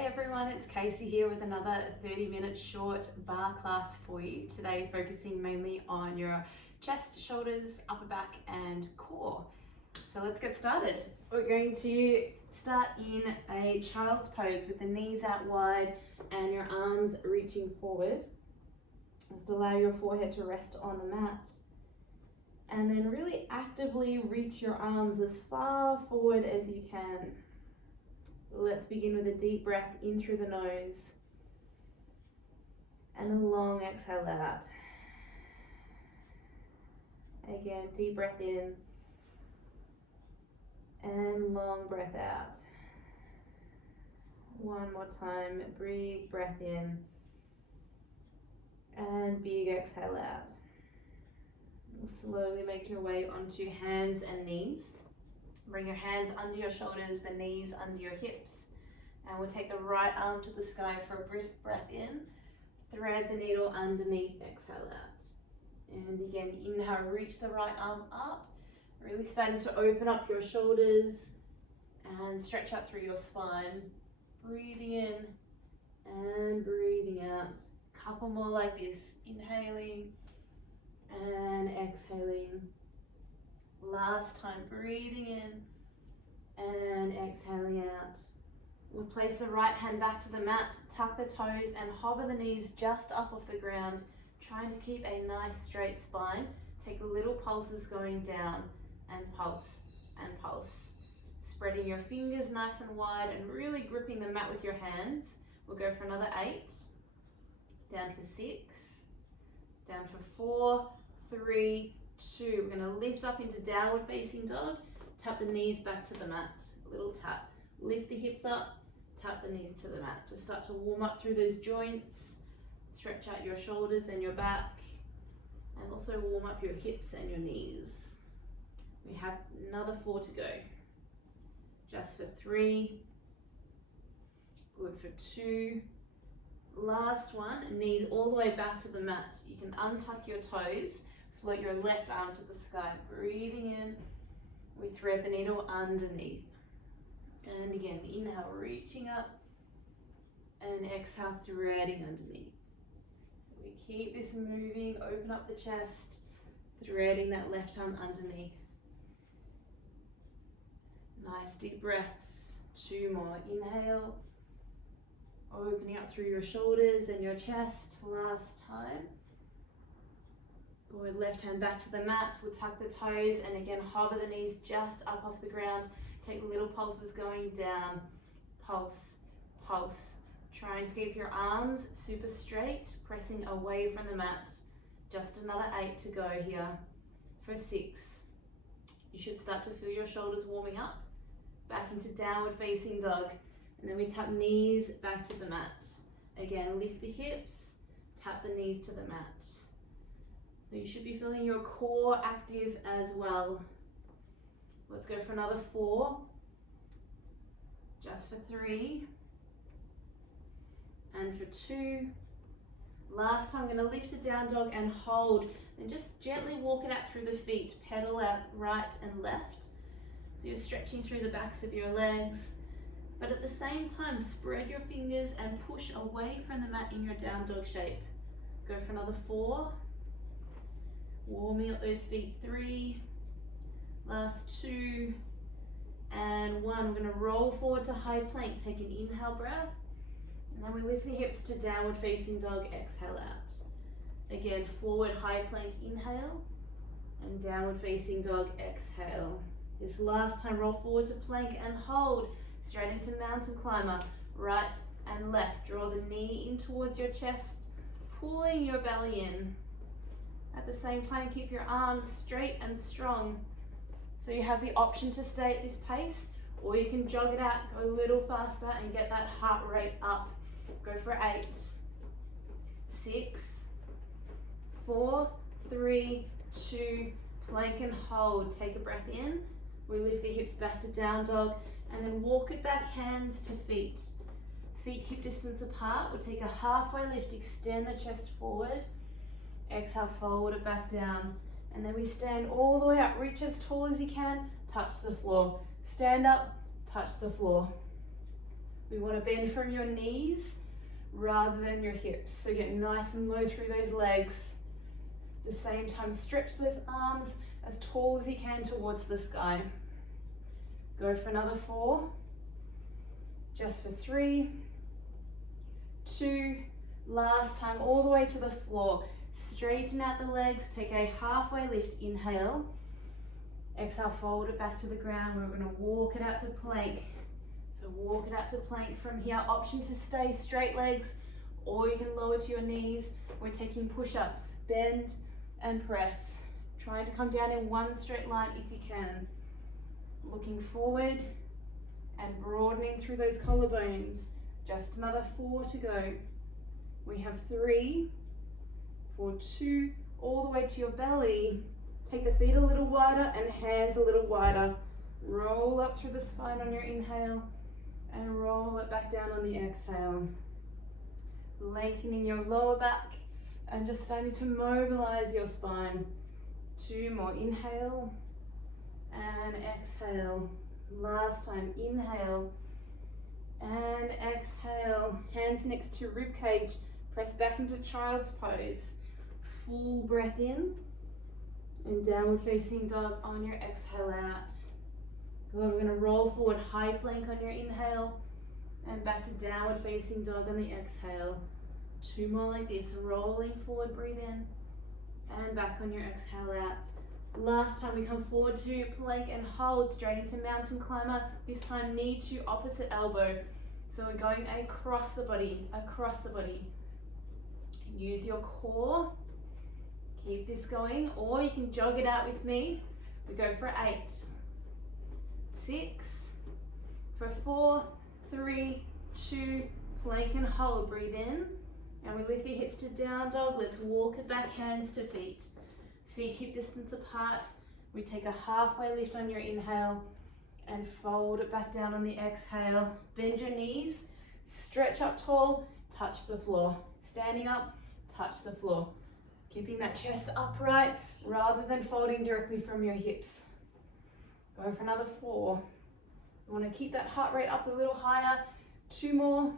Hey everyone, it's Casey here with another 30-minute short bar class for you. Today focusing mainly on your chest, shoulders, upper back and core. So let's get started. We're going to start in a child's pose with the knees out wide and your arms reaching forward. Just allow your forehead to rest on the mat. And then really actively reach your arms as far forward as you can. Let's begin with a deep breath in through the nose and a long exhale out. Again, deep breath in and long breath out. One more time, big breath in and big exhale out. Slowly make your way onto hands and knees. Bring your hands under your shoulders, the knees under your hips. And we'll take the right arm to the sky for a breath in. Thread the needle underneath, exhale out. And again, inhale, reach the right arm up. Really starting to open up your shoulders and stretch out through your spine. Breathing in and breathing out. Couple more like this. Inhaling and exhaling. Last time, breathing in and exhaling out. We'll place the right hand back to the mat, tuck the toes and hover the knees just up off the ground, trying to keep a nice straight spine. Take little pulses going down and pulse and pulse. Spreading your fingers nice and wide and really gripping the mat with your hands. We'll go for another 8, down for 6, down for 4, 3, 2. We're going to lift up into downward facing dog. Tap the knees back to the mat. A little tap. Lift the hips up. Tap the knees to the mat. Just start to warm up through those joints. Stretch out your shoulders and your back. And also warm up your hips and your knees. We have another 4 to go. Just for 3. Good for 2. Last one. Knees all the way back to the mat. You can untuck your toes. Float your left arm to the sky, breathing in. We thread the needle underneath. And again, inhale, reaching up. And exhale, threading underneath. So we keep this moving, open up the chest, threading that left arm underneath. Nice deep breaths. 2 more. Inhale. Opening up through your shoulders and your chest. Last time. Good, left hand back to the mat. We'll tuck the toes and again hover the knees just up off the ground. Take little pulses going down. Pulse, pulse. Trying to keep your arms super straight, pressing away from the mat. Just another 8 to go here. For 6. You should start to feel your shoulders warming up. Back into downward facing dog. And then we tap knees back to the mat. Again, lift the hips, tap the knees to the mat. So you should be feeling your core active as well. Let's go for another 4. Just for 3. And for 2. Last time, I'm going to lift it down dog and hold. And just gently walk it out through the feet. Pedal out right and left. So you're stretching through the backs of your legs. But at the same time, spread your fingers and push away from the mat in your down dog shape. Go for another 4. Warming up those feet. 3, last 2, and 1. We're going to roll forward to high plank. Take an inhale breath, and then we lift the hips to downward facing dog. Exhale out. Again, forward high plank, inhale, and downward facing dog, exhale. This last time, roll forward to plank and hold. Straight into mountain climber, right and left. Draw the knee in towards your chest, pulling your belly in. At the same time, keep your arms straight and strong. So you have the option to stay at this pace, or you can jog it out, go a little faster and get that heart rate up. Go for 8, 6, 4, 3, 2, plank and hold. Take a breath in. We lift the hips back to down dog and then walk it back, hands to feet. Feet hip distance apart. We'll take a halfway lift, extend the chest forward. Exhale, fold it back down. And then we stand all the way up, reach as tall as you can, touch the floor. Stand up, touch the floor. We want to bend from your knees rather than your hips. So get nice and low through those legs. At the same time, stretch those arms as tall as you can towards the sky. Go for another 4. Just for 3, 2, last time, all the way to the floor. Straighten out the legs, take a halfway lift, inhale. Exhale, fold it back to the ground. We're going to walk it out to plank. So walk it out to plank from here. Option to stay straight legs, or you can lower to your knees. We're taking push-ups, bend and press. Trying to come down in one straight line if you can. Looking forward and broadening through those collarbones. Just another 4 to go. We have 3, for 2, all the way to your belly. Take the feet a little wider and hands a little wider. Roll up through the spine on your inhale and roll it back down on the exhale. Lengthening your lower back and just starting to mobilize your spine. 2 more, inhale and exhale. Last time, inhale and exhale. Hands next to rib cage. Press back into child's pose. Full breath in and downward facing dog on your exhale out. Good, we're going to roll forward, high plank on your inhale and back to downward facing dog on the exhale. 2 more like this, rolling forward, breathe in and back on your exhale out. Last time we come forward to plank and hold straight into mountain climber. This time knee to opposite elbow. So we're going across the body, across the body. Use your core. Keep this going, or you can jog it out with me. We go for 8, 6, for 4, 3, 2, plank and hold. Breathe in, and we lift the hips to down dog. Let's walk it back, hands to feet. Feet hip distance apart. We take a halfway lift on your inhale and fold it back down on the exhale. Bend your knees, stretch up tall, touch the floor. Standing up, touch the floor. Keeping that chest upright rather than folding directly from your hips. Go for another 4. You want to keep that heart rate up a little higher. 2 more.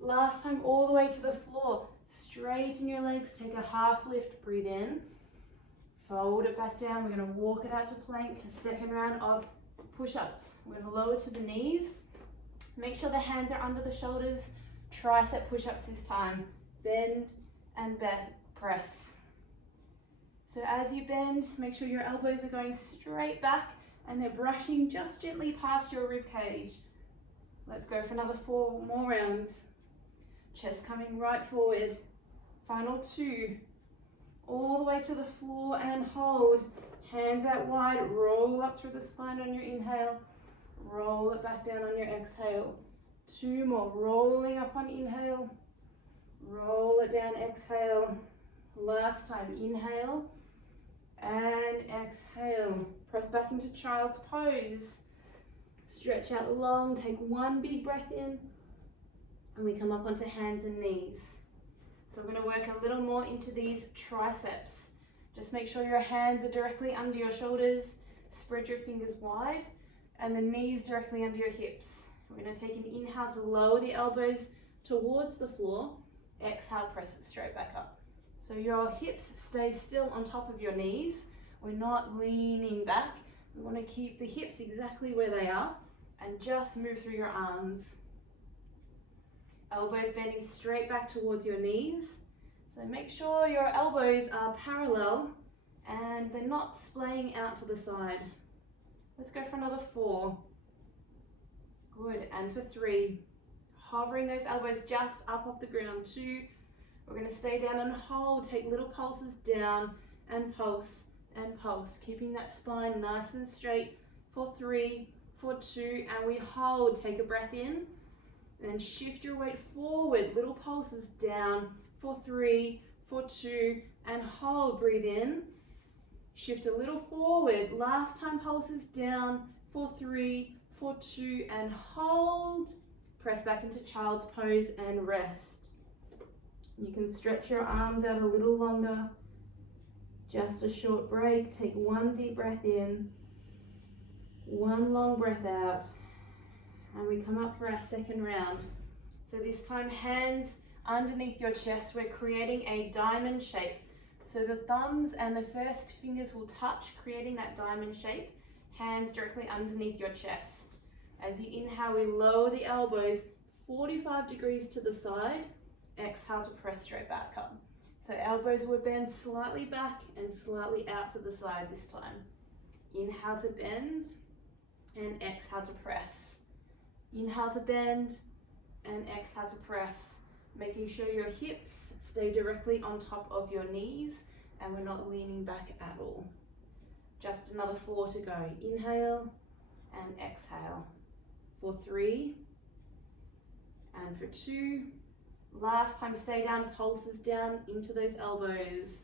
Last time, all the way to the floor. Straighten your legs, take a half lift, breathe in. Fold it back down. We're going to walk it out to plank. Second round of push-ups. We're going to lower to the knees. Make sure the hands are under the shoulders. Tricep push-ups this time. Bend and press. So as you bend, make sure your elbows are going straight back and they're brushing just gently past your rib cage. Let's go for another 4 more rounds. Chest coming right forward. Final 2. All the way to the floor and hold. Hands out wide, roll up through the spine on your inhale. Roll it back down on your exhale. 2 more, rolling up on inhale. Roll it down, exhale. Last time, inhale and exhale. Press back into child's pose. Stretch out long, take 1 big breath in, and we come up onto hands and knees. So we're going to work a little more into these triceps. Just make sure your hands are directly under your shoulders. Spread your fingers wide and the knees directly under your hips. We're going to take an inhale to lower the elbows towards the floor. Exhale, press it straight back up. So your hips stay still on top of your knees. We're not leaning back. We want to keep the hips exactly where they are and just move through your arms. Elbows bending straight back towards your knees. So make sure your elbows are parallel and they're not splaying out to the side. Let's go for another 4. Good, and for 3. Hovering those elbows just up off the ground. 2. We're going to stay down and hold. Take little pulses down and pulse, keeping that spine nice and straight. For 3, for 2, and we hold. Take a breath in and shift your weight forward. Little pulses down. For 3, for 2, and hold. Breathe in. Shift a little forward. Last time, pulses down. For 3, for 2, and hold. Press back into child's pose and rest. You can stretch your arms out a little longer. Just a short break. Take 1 deep breath in, 1 long breath out, And we come up for our second round. So this time, hands underneath your chest. We're creating a diamond shape. So the thumbs and the first fingers will touch, creating that diamond shape. Hands directly underneath your chest. As you inhale, we lower the elbows 45 degrees to the side. Exhale to press straight back up. So elbows will bend slightly back and slightly out to the side this time. Inhale to bend and exhale to press. Inhale to bend and exhale to press. Making sure your hips stay directly on top of your knees and we're not leaning back at all. Just another 4 to go. Inhale and exhale. For 3 and for 2. Last time, stay down, pulses down into those elbows.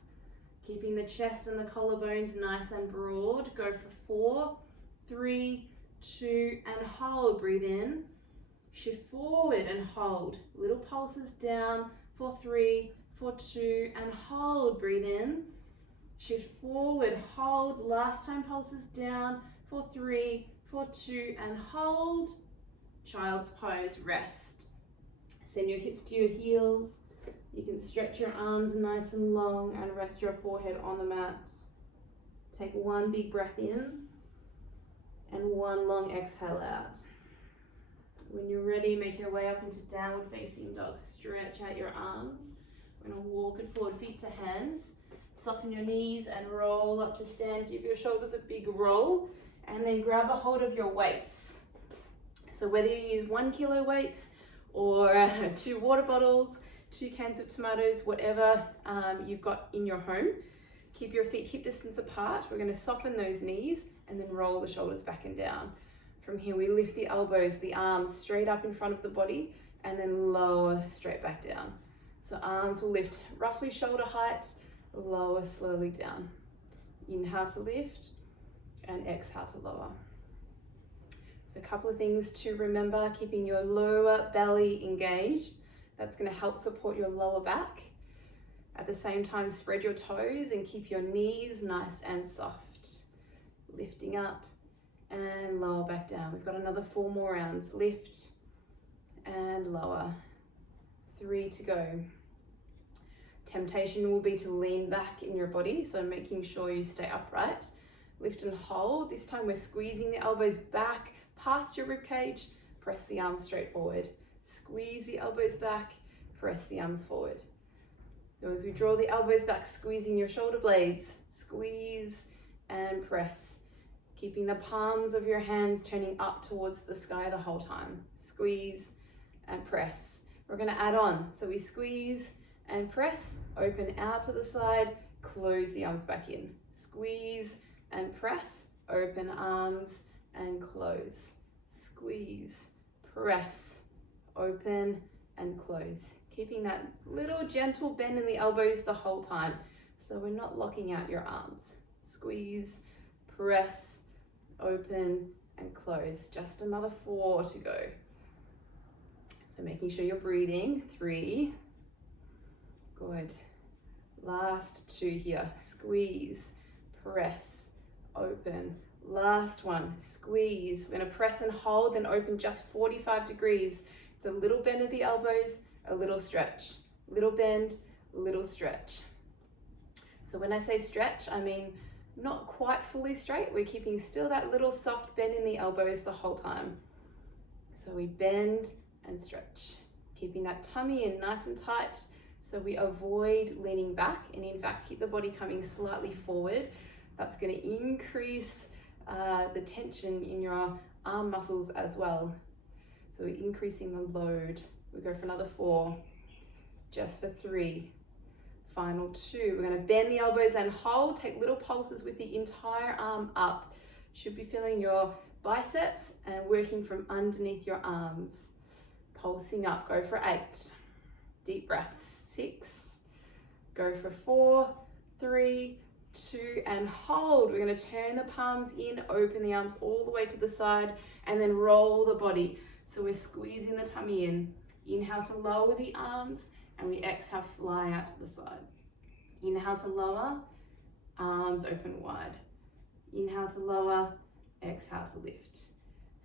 Keeping the chest and the collarbones nice and broad. Go for 4, 3, 2, and hold. Breathe in. Shift forward and hold. Little pulses down for 3, for 2, and hold. Breathe in. Shift forward, hold. Last time, pulses down for 3, for 2, and hold. Child's pose, rest. Send your hips to your heels. You can stretch your arms nice and long and rest your forehead on the mat. Take one big breath in and one long exhale out. When you're ready, make your way up into downward facing dog. Stretch out your arms. We're going to walk it forward, feet to hands. Soften your knees and roll up to stand. Give your shoulders a big roll and then grab a hold of your weights. So whether you use 1 kilo weights or 2 water bottles, 2 cans of tomatoes, whatever you've got in your home, keep your feet hip distance apart. We're going to soften those knees and then roll the shoulders back and down. From here, we lift the elbows, the arms straight up in front of the body and then lower straight back down. So arms will lift roughly shoulder height, lower slowly down. Inhale to lift and exhale to lower. So a couple of things to remember: keeping your lower belly engaged. That's going to help support your lower back. At the same time, spread your toes and keep your knees nice and soft. Lifting up and lower back down. We've got another 4 more rounds. Lift and lower. 3 to go. Temptation will be to lean back in your body, so making sure you stay upright. Lift and hold. This time we're squeezing the elbows back past your ribcage. Press the arms straight forward. Squeeze the elbows back, press the arms forward. So as we draw the elbows back, squeezing your shoulder blades, squeeze and press. Keeping the palms of your hands turning up towards the sky the whole time. Squeeze and press. We're going to add on. So we squeeze and press, open out to the side, close the arms back in. Squeeze and press, open arms and close. Squeeze, press, open and close. Keeping that little gentle bend in the elbows the whole time, so we're not locking out your arms. Squeeze, press, open and close. Just another 4 to go. So making sure you're breathing. 3. Good. Last 2 here. Squeeze, press, open. Last one. Squeeze. We're going to press and hold, then open just 45 degrees. It's a little bend of the elbows, a little stretch. Little bend, little stretch. So when I say stretch, I mean not quite fully straight. We're keeping still that little soft bend in the elbows the whole time. So we bend and stretch, keeping that tummy in nice and tight so we avoid leaning back, and in fact keep the body coming slightly forward. That's going to increase the tension in your arm muscles as well. So we're increasing the load. We go for another 4, just for 3. Final 2. We're going to bend the elbows and hold. Take little pulses with the entire arm up. Should be feeling your biceps and working from underneath your arms. Pulsing up. Go for 8. Deep breaths. 6. Go for 4, 3, 2, and hold. We're going to turn the palms in, open the arms all the way to the side, and then roll the body. So we're squeezing the tummy in. Inhale to lower the arms, and we exhale, fly out to the side. Inhale to lower, arms open wide. Inhale to lower, exhale to lift.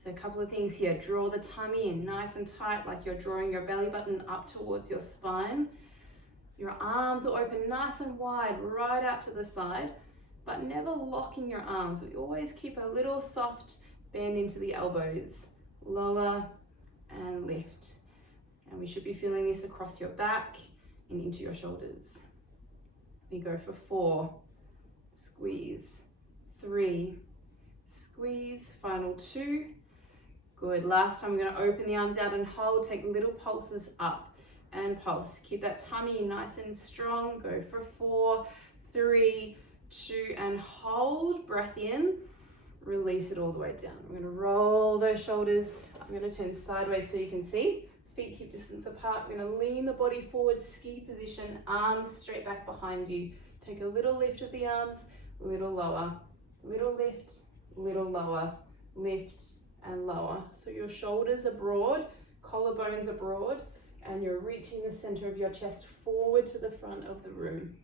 So a couple of things here. Draw the tummy in nice and tight, like you're drawing your belly button up towards your spine. Your arms will open nice and wide, right out to the side, but never locking your arms. We always keep a little soft bend into the elbows. Lower and lift. And we should be feeling this across your back and into your shoulders. We go for 4, squeeze, 3, squeeze, final 2. Good, last time we're going to open the arms out and hold, take little pulses up and pulse. Keep that tummy nice and strong. Go for 4, 3, 2, and hold. Breath in, release it all the way down. We're going to roll those shoulders. I'm going to turn sideways so you can see. Feet hip distance apart. We're going to lean the body forward, ski position, arms straight back behind you. Take a little lift of the arms, little lower, little lift, little lower, lift and lower. So your shoulders are broad, collarbones are broad, and you're reaching the center of your chest forward to the front of the room.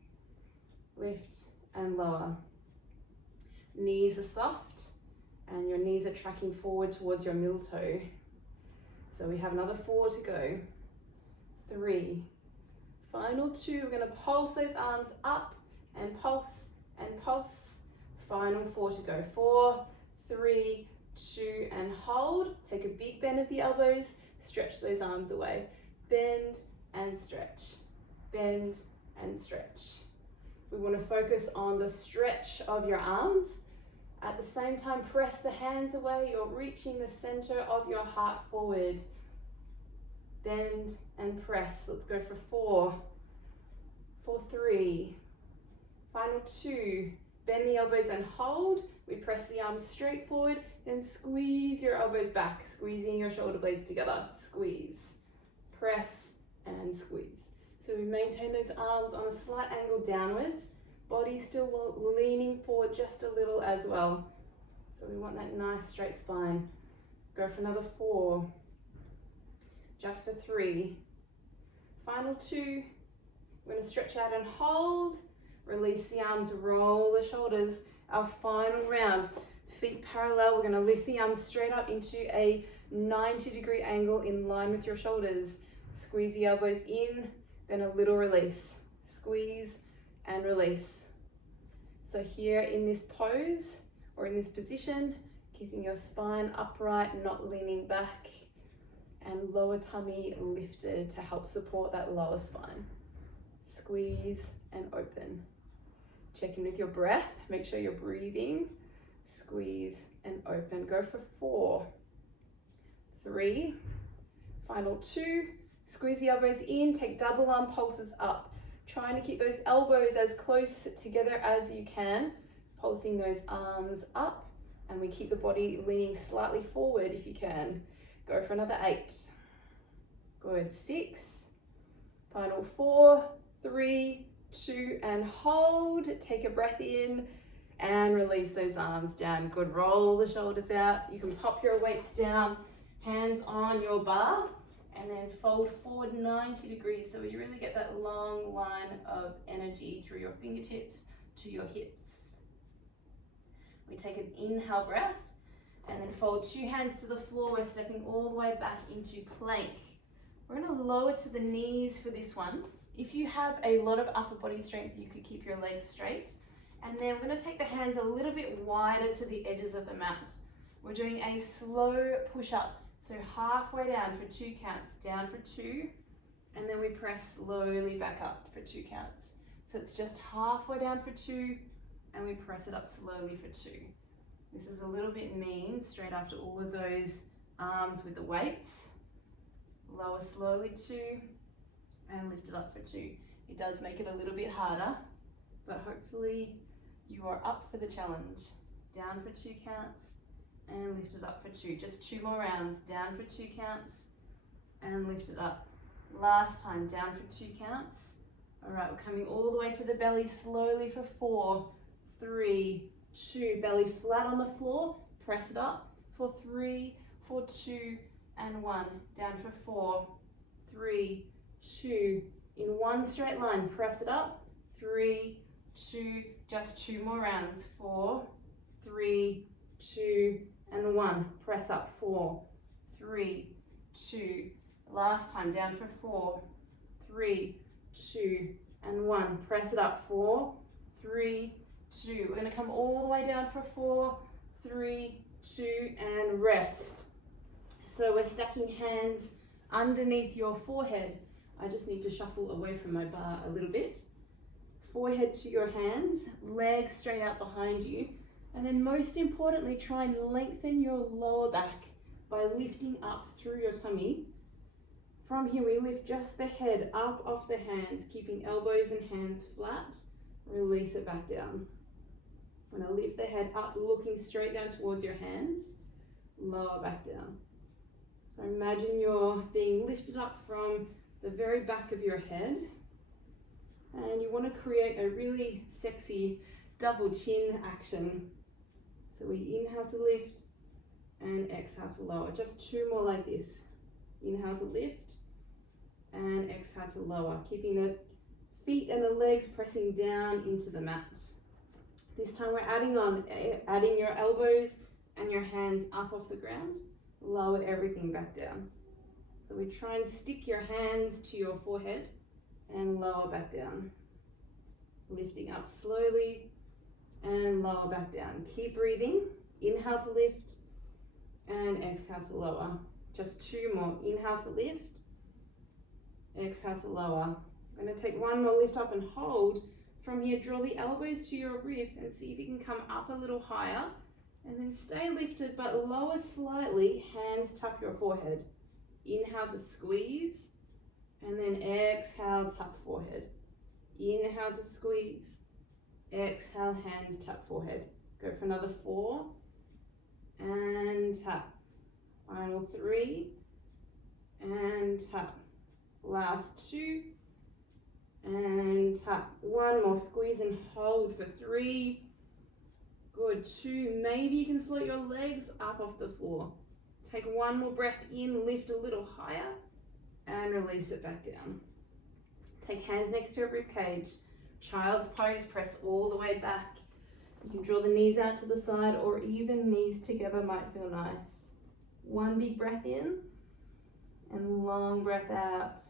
Lift and lower. Knees are soft, and your knees are tracking forward towards your middle toe. So we have another 4 to go. 3. Final 2. We're going to pulse those arms up and pulse and pulse. Final 4 to go. 4, 3, 2, and hold. Take a big bend of the elbows. Stretch those arms away. Bend and stretch. Bend and stretch. We want to focus on the stretch of your arms. At the same time, press the hands away. You're reaching the center of your heart forward. Bend and press. Let's go for 4, for 3. Final 2. Bend the elbows and hold. We press the arms straight forward, then squeeze your elbows back, squeezing your shoulder blades together. Squeeze, press, and squeeze. So we maintain those arms on a slight angle downwards. Body still leaning forward just a little as well. So we want that nice straight spine. Go for another 4. Just for 3. Final 2. We're going to stretch out and hold. Release the arms, roll the shoulders. Our final round. Feet parallel. We're going to lift the arms straight up into a 90-degree angle in line with your shoulders. Squeeze the elbows in, then a little release. Squeeze and release. So here in this pose or in this position, keeping your spine upright, not leaning back, and lower tummy lifted to help support that lower spine. Squeeze and open. Check in with your breath. Make sure you're breathing. Squeeze and open. Go for 4, 3. Final 2. Squeeze the elbows in. Take double arm pulses up. Trying to keep those elbows as close together as you can. Pulsing those arms up. And we keep the body leaning slightly forward if you can. Go for another 8. Good. 6. Final 4, 3, 2, and hold. Take a breath in and release those arms down. Good. Roll the shoulders out. You can pop your weights down, hands on your bar, and then fold forward 90 degrees. So you really get that long line of energy through your fingertips to your hips. We take an inhale breath and then fold 2 hands to the floor. We're stepping all the way back into plank. We're going to lower to the knees for this one. If you have a lot of upper body strength, you could keep your legs straight. And then we're going to take the hands a little bit wider to the edges of the mat. We're doing a slow push up. So halfway down for 2 counts, down for 2, and then we press slowly back up for 2 counts. So it's just halfway down for 2, and we press it up slowly for 2. This is a little bit mean, straight after all of those arms with the weights. Lower slowly 2, and lift it up for 2. It does make it a little bit harder, but hopefully you are up for the challenge. Down for 2 counts, and lift it up for 2. Just 2 more rounds. Down for 2 counts and lift it up. Last time, down for 2 counts. All right, we're coming all the way to the belly slowly for 4, 3, 2. Belly flat on the floor. Press it up for 3, for 2, and 1. Down for 4, 3, 2. In one straight line, press it up. 3, 2. Just 2 more rounds. 4, 3, 2, and 1. Press up, 4, 3, 2. Last time, down for 4, 3, 2, and 1. Press it up, 4, 3, 2. We're gonna come all the way down for 4, 3, 2, and rest. So we're stacking hands underneath your forehead. I just need to shuffle away from my bar a little bit. Forehead to your hands, legs straight out behind you, and then most importantly, try and lengthen your lower back by lifting up through your tummy. From here, we lift just the head up off the hands, keeping elbows and hands flat. Release it back down. I'm going to lift the head up, looking straight down towards your hands. Lower back down. So imagine you're being lifted up from the very back of your head. And you want to create a really sexy double chin action. So we inhale to lift and exhale to lower. Just 2 more like this. Inhale to lift and exhale to lower, keeping the feet and the legs pressing down into the mat. This time we're adding your elbows and your hands up off the ground. Lower everything back down. So we try and stick your hands to your forehead and lower back down. Lifting up slowly and lower back down. Keep breathing. Inhale to lift and exhale to lower. Just 2 more. Inhale to lift, exhale to lower. I'm going to take 1 more lift up and hold. From here, draw the elbows to your ribs and see if you can come up a little higher. And then stay lifted but lower slightly. Hands tap your forehead. Inhale to squeeze. And then exhale, tap forehead. Inhale to squeeze. Exhale, hands tap forehead. Go for another 4. And tap. Final 3. And tap. Last 2. And tap. 1 more. Squeeze and hold for 3. Good. 2. Maybe you can float your legs up off the floor. Take 1 more breath in. Lift a little higher. And release it back down. Take hands next to your rib cage. Child's pose, press all the way back. You can draw the knees out to the side or even knees together might feel nice. 1 big breath in and long breath out.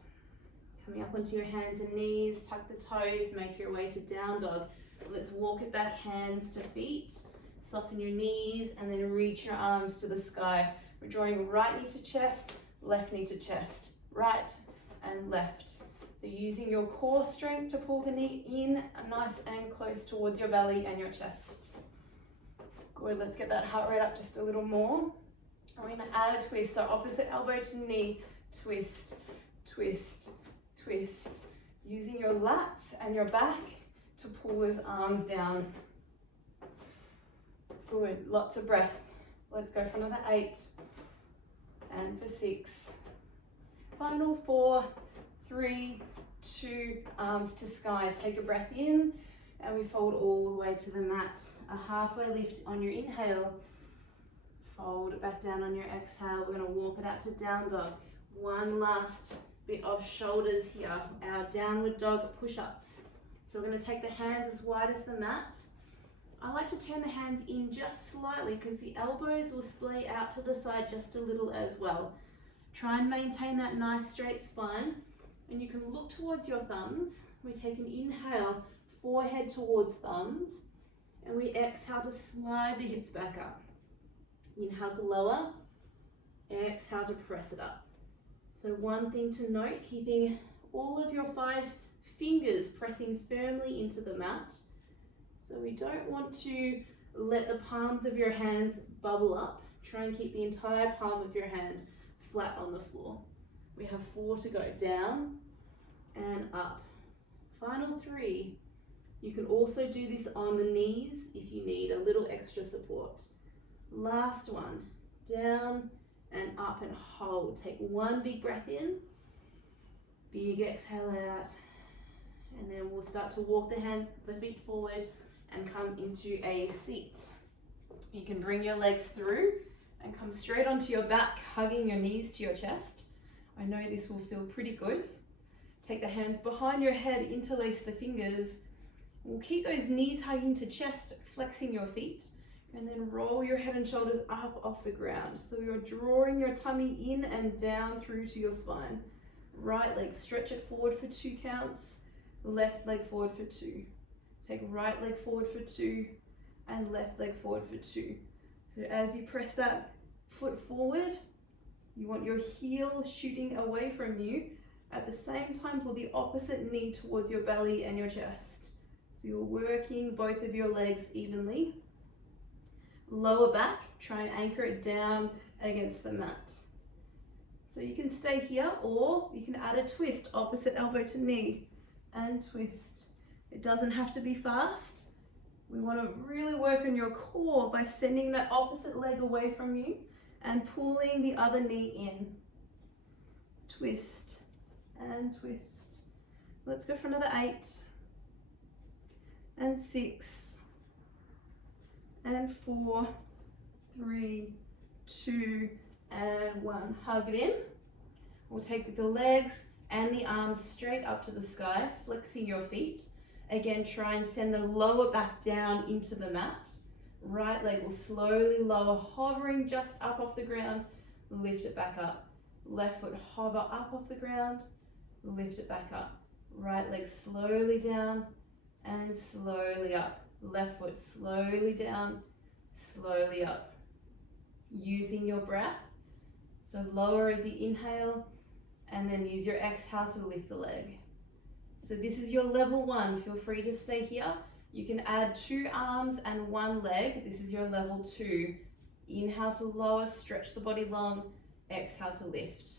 Coming up onto your hands and knees, tuck the toes, make your way to down dog. Let's walk it back, hands to feet. Soften your knees and then reach your arms to the sky. We're drawing right knee to chest, left knee to chest. Right and left. So using your core strength to pull the knee in nice and close towards your belly and your chest. Good, let's get that heart rate up just a little more. And we're going to add a twist. So opposite elbow to knee, twist, twist, twist. Using your lats and your back to pull those arms down. Good, lots of breath. Let's go for another 8 and for 6. Final 4, 3, 2, arms to sky. Take a breath in and we fold all the way to the mat. A halfway lift on your inhale. Fold it back down on your exhale. We're going to walk it out to down dog. 1 last bit of shoulders here. Our downward dog push-ups. So we're going to take the hands as wide as the mat. I like to turn the hands in just slightly because the elbows will splay out to the side just a little as well. Try and maintain that nice straight spine, and you can look towards your thumbs. We take an inhale, forehead towards thumbs, and we exhale to slide the hips back up. Inhale to lower, exhale to press it up. So one thing to note, keeping all of your 5 fingers pressing firmly into the mat. So we don't want to let the palms of your hands bubble up. Try and keep the entire palm of your hand flat on the floor. We have 4 to go, down and up. Final 3. You can also do this on the knees if you need a little extra support. Last one, down and up and hold. Take 1 big breath in, big exhale out, and then we'll start to walk the feet forward and come into a seat. You can bring your legs through and come straight onto your back, hugging your knees to your chest. I know this will feel pretty good. Take the hands behind your head, interlace the fingers. We'll keep those knees hugging to chest, flexing your feet. And then roll your head and shoulders up off the ground. So you're drawing your tummy in and down through to your spine. Right leg, stretch it forward for 2 counts. Left leg forward for 2. Take right leg forward for 2 and left leg forward for 2. So as you press that foot forward, you want your heel shooting away from you. At the same time, pull the opposite knee towards your belly and your chest. So you're working both of your legs evenly. Lower back, try and anchor it down against the mat. So you can stay here, or you can add a twist, opposite elbow to knee and twist. It doesn't have to be fast. We want to really work on your core by sending that opposite leg away from you and pulling the other knee in. Twist and twist. Let's go for another 8 and 6 and 4, 3, 2, and 1. Hug it in. We'll take the legs and the arms straight up to the sky, flexing your feet. Again, try and send the lower back down into the mat. Right leg will slowly lower, hovering just up off the ground. Lift it back up. Left foot hover up off the ground. Lift it back up. Right leg slowly down and slowly up. Left foot slowly down, slowly up. Using your breath. So lower as you inhale, and then use your exhale to lift the leg. So this is your level 1. Feel free to stay here. You can add 2 arms and 1 leg. This is your level 2. Inhale to lower, stretch the body long. Exhale to lift.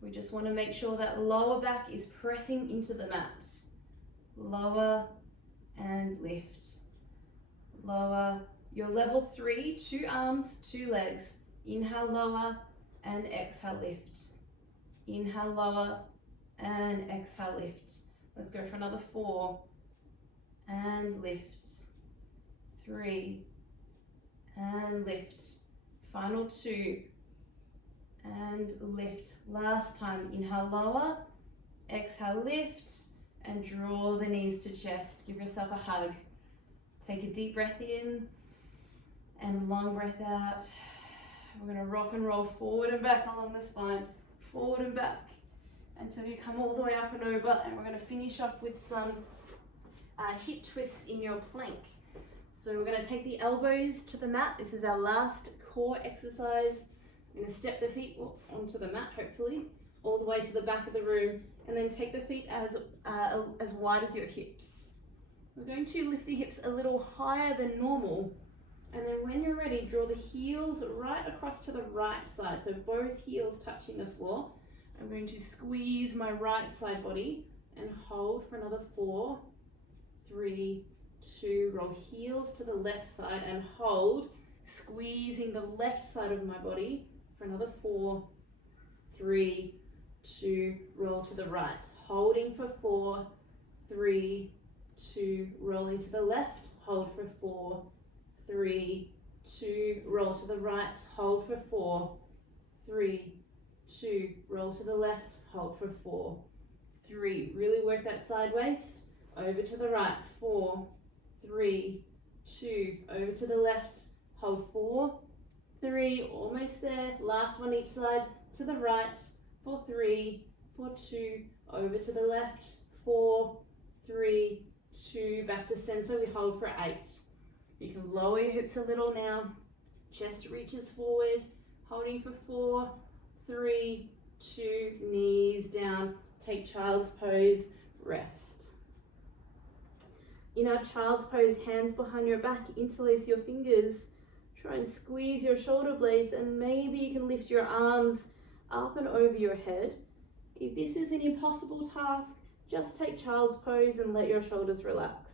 We just want to make sure that lower back is pressing into the mat. Lower and lift. Lower. Your level 3, 2 arms, 2 legs. Inhale, lower, and exhale, lift. Inhale, lower, and exhale, lift. Let's go for another 4, and lift. 3, and lift. Final 2, and lift. Last time, inhale, lower, exhale, lift, and draw the knees to chest. Give yourself a hug. Take a deep breath in, and long breath out. We're going to rock and roll forward and back along the spine, forward and back until you come all the way up and over, and we're going to finish off with some hip twists in your plank. So we're going to take the elbows to the mat. This is our last core exercise. I'm going to step the feet onto the mat, hopefully, all the way to the back of the room, and then take the feet as wide as your hips. We're going to lift the hips a little higher than normal. And then when you're ready, draw the heels right across to the right side. So both heels touching the floor. I'm going to squeeze my right side body and hold for another 4, 3, 2. Roll heels to the left side and hold, squeezing the left side of my body for another 4, 3, 2. Roll to the right. Holding for 4, 3, 2. Rolling to the left. Hold for 4, 3, 2, roll to the right, hold for 4, 3, 2, roll to the left, hold for 4, 3, really work that side waist, over to the right, 4, 3, 2, over to the left, hold 4, 3, almost there, last one each side, to the right, for 3, for 2, over to the left, 4, 3, 2, back to center, we hold for 8. You can lower your hips a little now. Chest reaches forward, holding for 4, 3, 2, knees down. Take child's pose, rest. In our child's pose, hands behind your back, interlace your fingers. Try and squeeze your shoulder blades, and maybe you can lift your arms up and over your head. If this is an impossible task, just take child's pose and let your shoulders relax.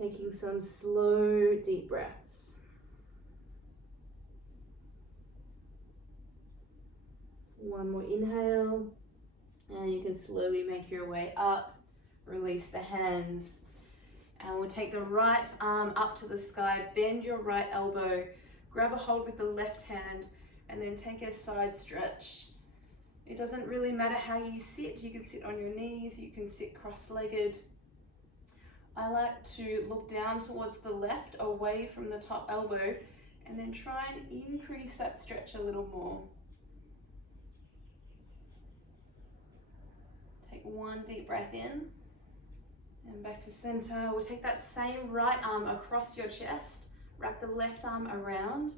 Taking some slow, deep breaths. One more inhale, and you can slowly make your way up. Release the hands, and we'll take the right arm up to the sky. Bend your right elbow, grab a hold with the left hand, and then take a side stretch. It doesn't really matter how you sit. You can sit on your knees, you can sit cross-legged. I like to look down towards the left, away from the top elbow, and then try and increase that stretch a little more. Take one deep breath in and back to center. We'll take that same right arm across your chest, wrap the left arm around,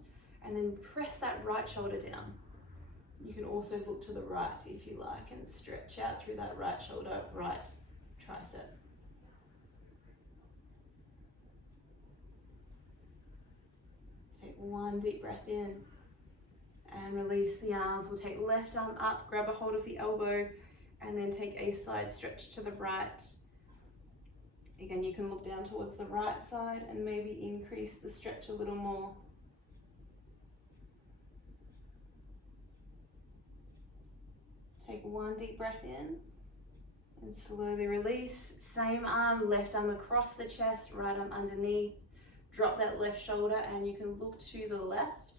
and then press that right shoulder down. You can also look to the right if you like and stretch out through that right shoulder, right tricep. Take one deep breath in and release the arms. We'll take left arm up, grab a hold of the elbow, and then take a side stretch to the right. Again, you can look down towards the right side and maybe increase the stretch a little more. Take one deep breath in and slowly release. Same arm, left arm across the chest, right arm underneath. Drop that left shoulder and you can look to the left.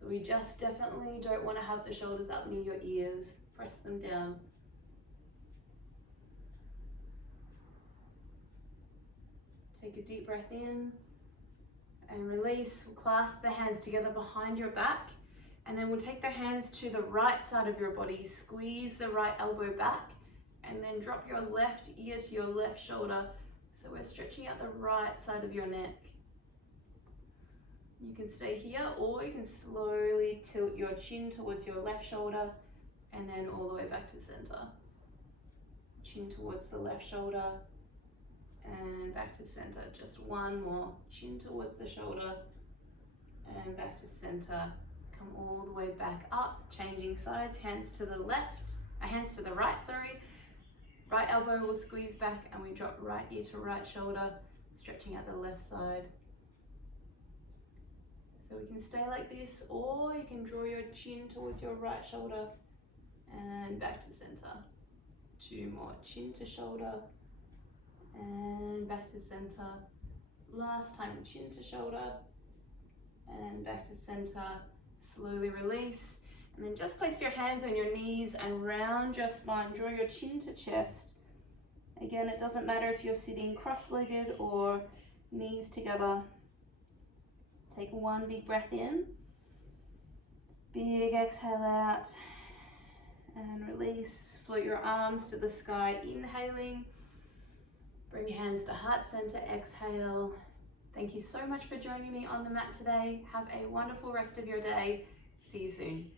So we just definitely don't want to have the shoulders up near your ears. Press them down. Take a deep breath in and release. We'll clasp the hands together behind your back, and then we'll take the hands to the right side of your body. Squeeze the right elbow back and then drop your left ear to your left shoulder. So we're stretching out the right side of your neck. You can stay here, or you can slowly tilt your chin towards your left shoulder and then all the way back to center. Chin towards the left shoulder and back to center. Just one more. Chin towards the shoulder and back to center. Come all the way back up, changing sides, hands to the left, hands to the right, sorry. Right elbow will squeeze back and we drop right ear to right shoulder, stretching out the left side. So we can stay like this, or you can draw your chin towards your right shoulder and back to center. Two more. Chin to shoulder and back to center. Last time, chin to shoulder and back to center. Slowly release, and then just place your hands on your knees and round your spine. Draw your chin to chest. Again, it doesn't matter if you're sitting cross-legged or knees together. Take one big breath in, big exhale out, and release. Float your arms to the sky, inhaling. Bring your hands to heart center, exhale. Thank you so much for joining me on the mat today. Have a wonderful rest of your day. See you soon.